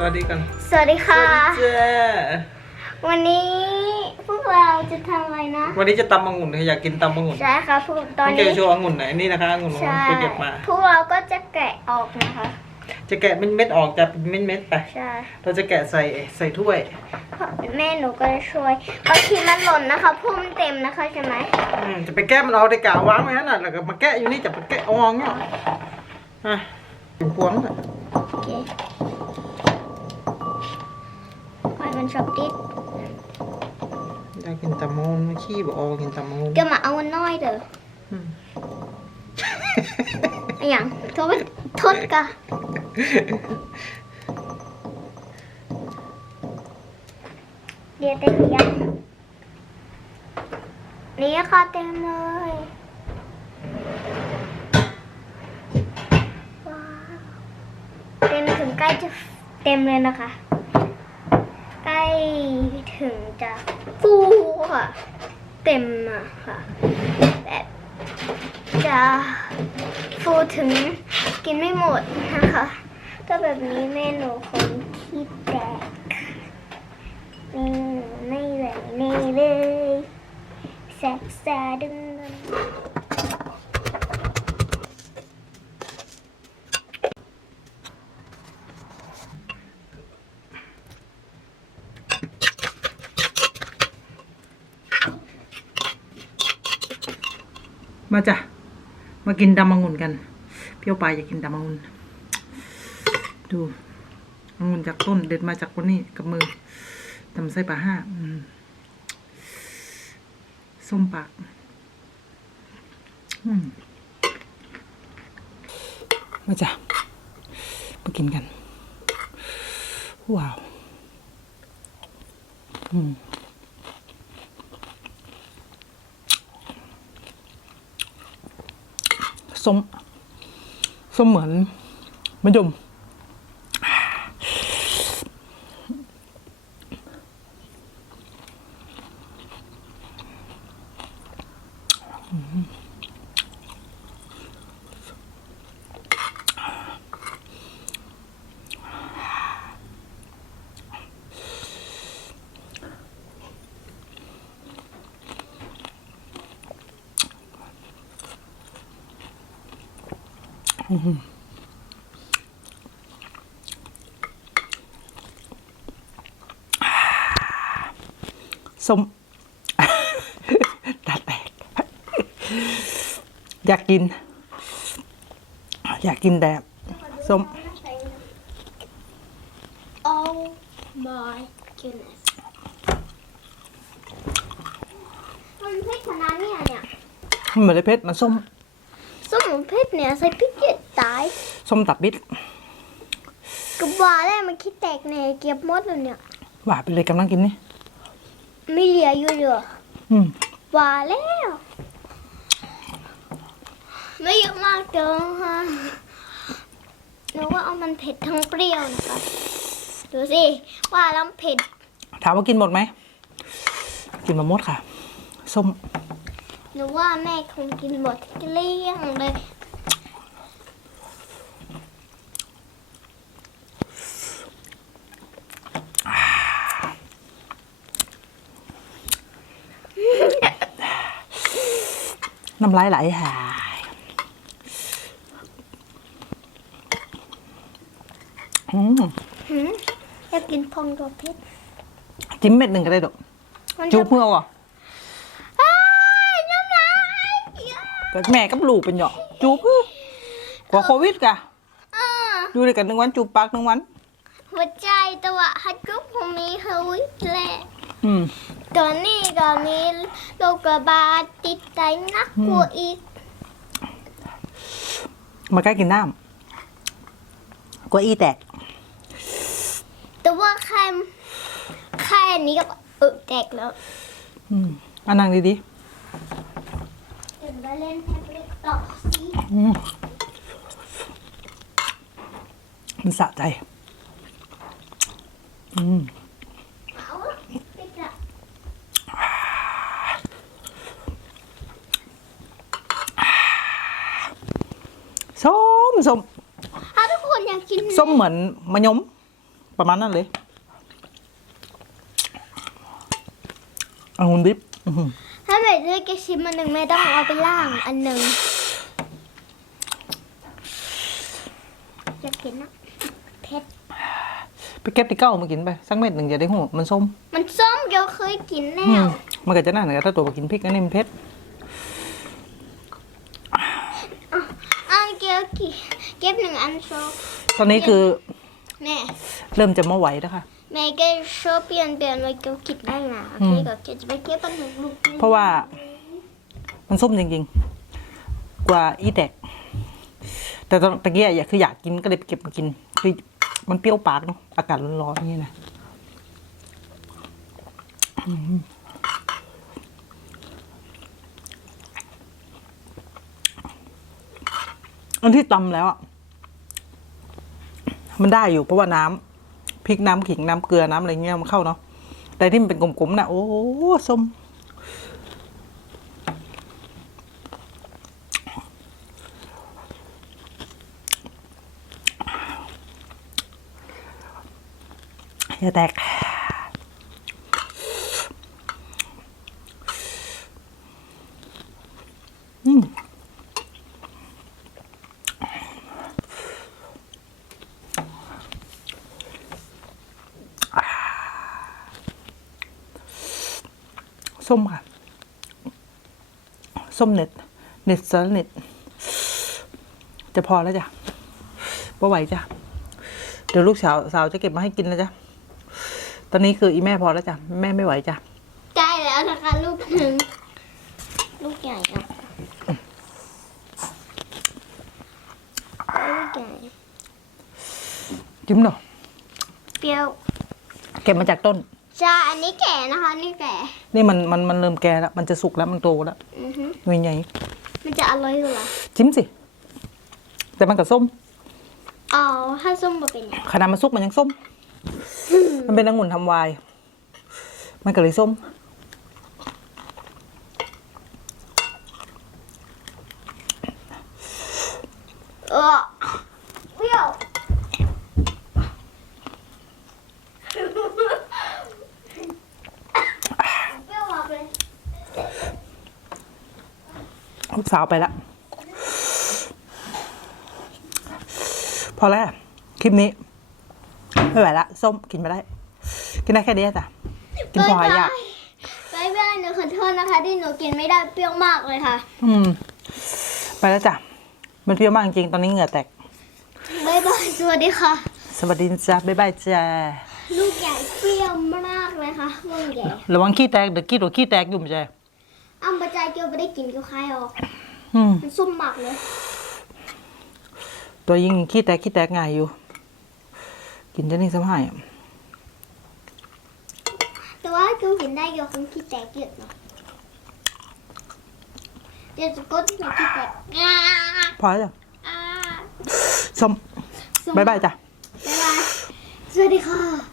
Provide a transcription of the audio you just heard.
วัสดีกัน สวัสดีค่ะ สวัสดีจ้าวันนี้พวกเราจะทำอะไรนะวันนี้จะตำองุ่นอยากกินตำองุ่นใช่ค่ะพวกตอนนี่เกนี้โชว์องุ่นไหนนี่นะคะองุ่นของใช่ไปเก็บมา พวกเราก็จะแกะออกนะคะ จะแกะเม็ดๆออกจะเป็นเม็ดๆไป ใช่เราจะแกะใส่ใส่ถ้วย เพราะแม่หนูก็จะช่วยบางทีมันหล่นนะคะพุ่มเต็มนะคะใช่ไหมอืมจะไปแก้มันเอาในกาวางไว้นั่นน่ะแล้วก็มาแกะอยู่นี่จะไปแกะเอาอองเนี่ยอะถึงพวงน่ะโอเค ไว้มันชอบติดอยากกินตำองุ่นไม่ขี้บอกเอากินตำองุ่นก็มาเอาน้อยเด้ออืมอะอย่างโทษโทษกะเดี๋ยวเต็มยังนี่ค่ะเต็มเลยว้าวเต็มถึงใกล้จะเต็มเลยนะคะใกล้ ถึงจะฟูค่ะ เต็มอะค่ะ แบบจะฟูถึงกินไม่หมดนะคะก็แบบนี้แม่หนูคนขี้แตกนี่หนูไม่แหวนี่เลยแสกแสดึงดึง มาจ้ะ มากินตำองุ่นกัน เปรี้ยวปลายอยากกินตำองุ่น ดูองุ่นจากต้นเด็ดมาจากคนนี้กับมือตำไส้ปลาห้าส้มปากมาจ้ะ มากินกัน ว้าว ส้มส้มเหมือนมะยม ส้มตาแตก อยากกิน อยากกินแต่ส้ม Oh my goodness มันเผ็ดขนาดเนี้ยเนี่ย มันไม่ได้เผ็ดมันส้ม ส้มเผ็ดเนี่ยใส่พริกเยอะ ตาย ส้มตับบิดกระบอกแล้วมันคิดแตกแน่เก็บหมดแล้วเนี่ยหวานไปเลยกำลังกินนี่ไม่เหลืออยู่เหลืออืมว่าแล้ว ไม่เยอะมากเด้อค่ะหนูว่าเอามันเผ็ดทั้งเปรี้ยวนะคะดูสิว่าแล้วเผ็ด ถามว่ากินหมดไหม กินมาหมดค่ะ ส้ม หนูว่าแม่คงกินหมดเกลี้ยงเลย น้ำลายไหลหายอืมหืมอยากกินพองตัวเผ็ดจิ้มเม็ดหนึ่งก็ได้ดอกมันจูจะบเพื่อก่อนอ้ายน้ำลายก็แม่กับลูกเป็นเหยาะจูบเพื่อกว่าโควิดกะอ่าอยู่ด้วยกันหนึ่งวันจูบปากหนึ่งวัน หัวใจตัวฮัตจุกผมมีเฮวิตแหละ อืม ตอนนี้ก็มีโรคระบาดติดใจนักกว่าอีก มาใกล้กินน้ำกว่าอีแตก แต่ว่าแค่แค่นี้ก็เออแตกแล้ว อืมอันนั่งดีเดี๋ยวไปเล่นแท็บเล็ตต่อสิๆอืมมันสะใจ อืม เอาไปจ้ะ ส้ มส้มถ้าทุกคนอยากกินส้มเหมือนมะยม ประมาณนั้นเลยองุ่นดิบอื้อหือถ้าแม่เลือกแกชิมอันหนึ่งแม่ต้องเอาไปล่างอันหนึ่งอยากกินนะเผ็ดไปเก็บที่เก้ามากินไปสักเม็ดหนึ่งจะได้หูมันส้มมันส้มเดี๋ยวเคยกินแล้อืมว มันก็จะน่าเหนือถ้าตัวไปกินพริกอันนี้มันเผ็ด อะเก็บกี่เก็บหนึ่งอันโชว์ ตอนนี้คือแม่เริ่มจะไม่ไหวแล้วค่ะ แม่ก็โชว์เปลี่ยนเปลี่ยนไว้เก็บกินได้นะโอเคก็เก็บจะไปเก็บอันหนึ่งลูกเพราะว่า มันส้มจริงๆ กว่าอีแตก แต่ตอนตะกี้อะอยากคืออยากกินก็เลยไปเก็บมากิน คือมันเปรี้ยวปากเนาะอากาศร้อนๆอย่างนี้นะอืมอันที่ตำแล้วอะ มันได้อยู่เพราะว่าน้ำพริกน้ำขิงน้ำเกลือน้ำอะไรเงี้ยมันเข้าเนาะแต่ที่มันเป็นกลมๆน่ะโอ้โหส้มอย่าแตก ส้มค่ะ ส้มเน็ต เน็ตสารเน็ต จะพอแล้วจ้ะบ่ไหวจ้ะ เดี๋ยวลูกสาวสาวจะเก็บมาให้กินแล้วจ้ะ ตอนนี้คืออีแม่พอแล้วจ้ะ แม่ไม่ไหวจ้ะ ได้แล้วนะคะ ลูกหนึ่งลูกใหญ่อะลูกใหญ่จิ้มหน่อยเปรี้ยว เก็บมาจากต้น จ้าอันนี้แก่นะคะอันนี่แก่นี่มันมันมันเริ่มแก่แล้ว มันจะสุกแล้วมันโตแล้วอือฮึหน่วยใหญ่มันจะอร่อยอยู่เหรอจิ้มสิ แต่มันกับส้มอ๋อถ้าส้มมาเป็นไงขนาดมันสุกมันยังส้ม มันเป็นองุ่นทำวาย มันก็เลยส้ม เออเปรี้ยวเปรี้ยวมากเลย ลูกสาวไปละพอแล้วคลิปนี้ ไม่ไหวละส้มกินไปได้ กินได้แค่นี้จ้ะกินพอหายากบายบายหนูขอโทษนะคะ ที่หนูกินไม่ได้เปรี้ยวมากเลยค่ะ อืม ไปแล้วจ้ะมันเปรี้ยวมากจริงๆตอนนี้เหงื่อแตกบายบายสวัสดีค่ะ สวัสดีจ้ะบ๊ายบายจ้าลูกใหญ่เปรี้ยวมากเลยค่ะลูกใหญ่ระวังขี้แตกเดี๋ยวกี้ตัวขี้แตกอยู่มั้ยจ้ะ อ้ำปะใจเกียวไม่ได้กินเกียวคายออก อืมมันส้มมากเลยตัวยิงขี้แตกขี้แตกง่ายอยู่ กินจะนี่สบายอะแต่ว่าเกียวกินได้เกียวคงขี้แตกเยอะเนาะเดี๋ยวจะกดหัวขี้แตกอ่าพอแล้วจ้ะอ่าส้มส้มบ๊ายบายจ้ะ บ๊ายบายสวัสดีค่ะ